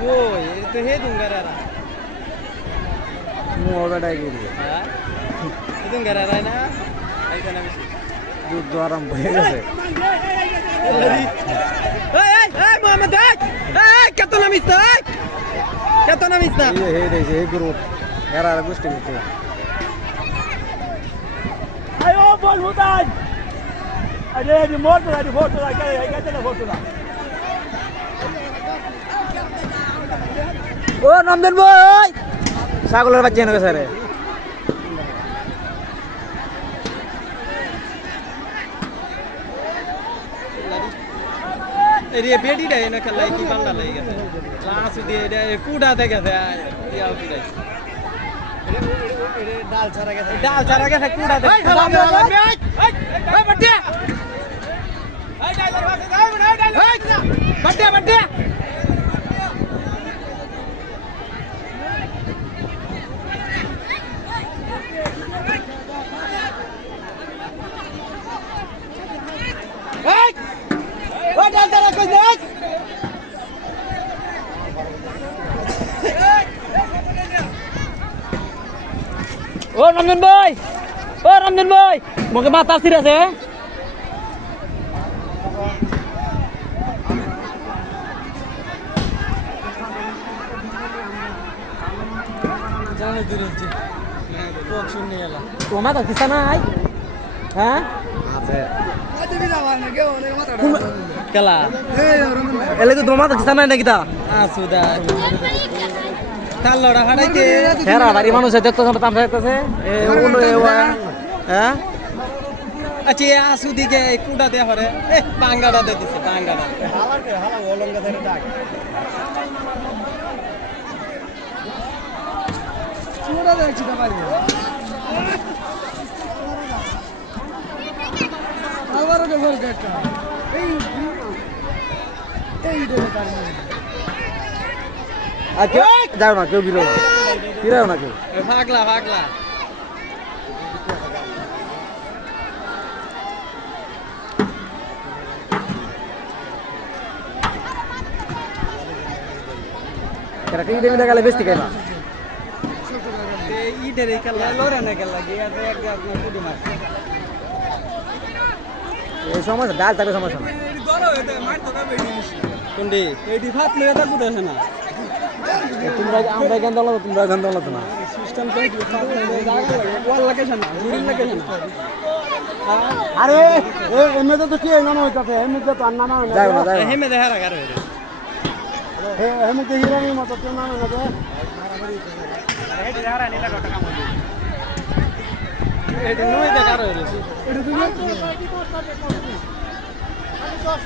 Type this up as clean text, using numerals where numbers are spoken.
Woi, itu hedung gara-gara. Mau beda gitu. Hah? Itu gara-gara na? Ayo sana misi. Dudu aram boleh sih. Hei, Muhammad, hei, kata namista, hei. Kata namista. Iya, deh, grup. Gara-gara gusti gitu. Ayo, bol mutan. Ada di motor, ada foto lah, kayak ada foto lah. Oh, Namden boy. Sagular baca nih kesana. Ini bedi dah, ini kalau lagi bangda lagi kan. Kelas dia kuda deh kan, dia apa sih? डाल चरा के kuda deh. Hei, बट्टे हई dollar वासे हई dollar बट्टे हई ओ डाल चरा कुछ नहीं Oh, Ramdan boy. Oh, Ramdan boy. Mau ke mata serius ya? Jangan turun sih. Kok sunni lah. Tuh mata di sana, ay. Hah? Ada di dalam ni, kau ni mata ada. Kala. Ele tuh mata di sana kita. Sudah. Talora hadaite. Hera, bari মানুষ দেখতে সময় তামসা দেখতেছে এ উনো এওয়া হ্যাঁ আচ্ছা আসুদি কে কুড়া দে হরে এ বাঙ্গাটা দে দিছে বাঙ্গাটা hala olonga dari dak. Sudah dah cerita bari. Alvaro de Volgata. Ei de bari. আচ্ছা যাও না কেউ বিলো ফিরাও না কেউ ভাগলা ভাগলা এরা কি দেবে দেখালে বেশি খাই না ইডের এই কালা লরে না কালা গিয়া তো এক গাছ না কুডি মার এই সমস্যা ডাল থাকলে সমস্যা না গরো এতে মার তো কাবে কোনডি এইডি ফাট লয়ে তা কুদাছে না তোমরা আমরা গন্ধ তোমরা গন্ধ না সিস্টেম তো ওয়াল লোকেশন না রুল লোকেশন না আরে এমনি তো কি নাম হইতাছে এমনি তো আর নাম হয় না যাও না যাও হেমে দেখারা গারে এমনি তো হিরানি মতো তো নাম না যে এডি দেখারা নিলা কত কাম হইছে এডি নই দেখারা হইছে এটা তুমি